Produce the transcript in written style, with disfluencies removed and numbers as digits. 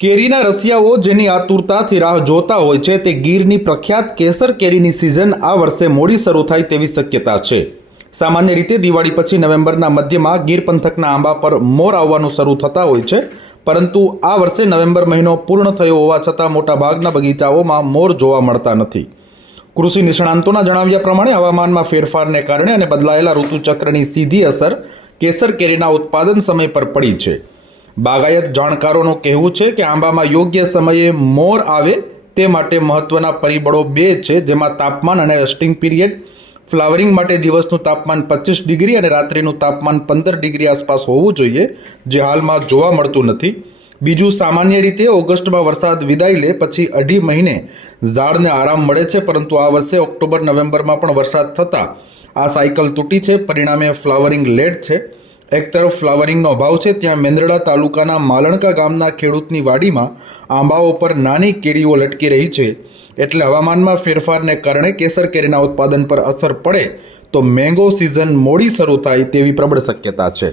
કેરીના રસિયાઓ જેની આતુરતાથી રાહ જોતા હોય છે તે ગીરની પ્રખ્યાત કેસર કેરીની સિઝન આ વર્ષે મોડી શરૂ થાય તેવી શક્યતા છે। સામાન્ય રીતે દિવાળી પછી નવેમ્બરના મધ્યમાં ગીર પંથકના આંબા પર મોર આવવાનું શરૂ થતા હોય છે, પરંતુ આ વર્ષે નવેમ્બર મહિનો પૂર્ણ થયો હોવા છતાં મોટાભાગના બગીચાઓમાં મોર જોવા મળતા નથી। કૃષિ નિષ્ણાંતોના જણાવ્યા પ્રમાણે હવામાનમાં ફેરફારને કારણે અને બદલાયેલા ઋતુચક્રની સીધી અસર કેસર કેરીના ઉત્પાદન સમય પર પડી છે। બાગાયત જાણકારોનું કહેવું છે કે આંબામાં યોગ્ય સમયે મોર આવે તે માટે મહત્વના પરિબળો બે છે, જેમાં તાપમાન અને રસ્ટિંગ પીરિયડ। ફ્લાવરિંગ માટે દિવસનું તાપમાન 25 ડિગ્રી અને રાત્રિનું તાપમાન 15 ડિગ્રી આસપાસ હોવું જોઈએ, જે હાલમાં જોવા મળતું નથી। બીજું, સામાન્ય રીતે ઓગસ્ટમાં વરસાદ વિદાય લે પછી અઢી મહિને ઝાડને આરામ મળે છે, પરંતુ આ વર્ષે ઓક્ટોબર નવેમ્બરમાં પણ વરસાદ થતાં આ સાયકલ તૂટી છે, પરિણામે ફ્લાવરિંગ લેટ છે। એક તરફ ફ્લાવરિંગનો અભાવ છે, ત્યાં મેંદરડા તાલુકાના માલણકા ગામના ખેડૂતની વાડીમાં આંબાઓ પર નાની કેરીઓ લટકી રહી છે। એટલે હવામાનમાં ફેરફારને કારણે કેસર કેરીના ઉત્પાદન પર અસર પડે તો મેંગો સિઝન મોડી શરૂ થાય તેવી પ્રબળ શક્યતા છે।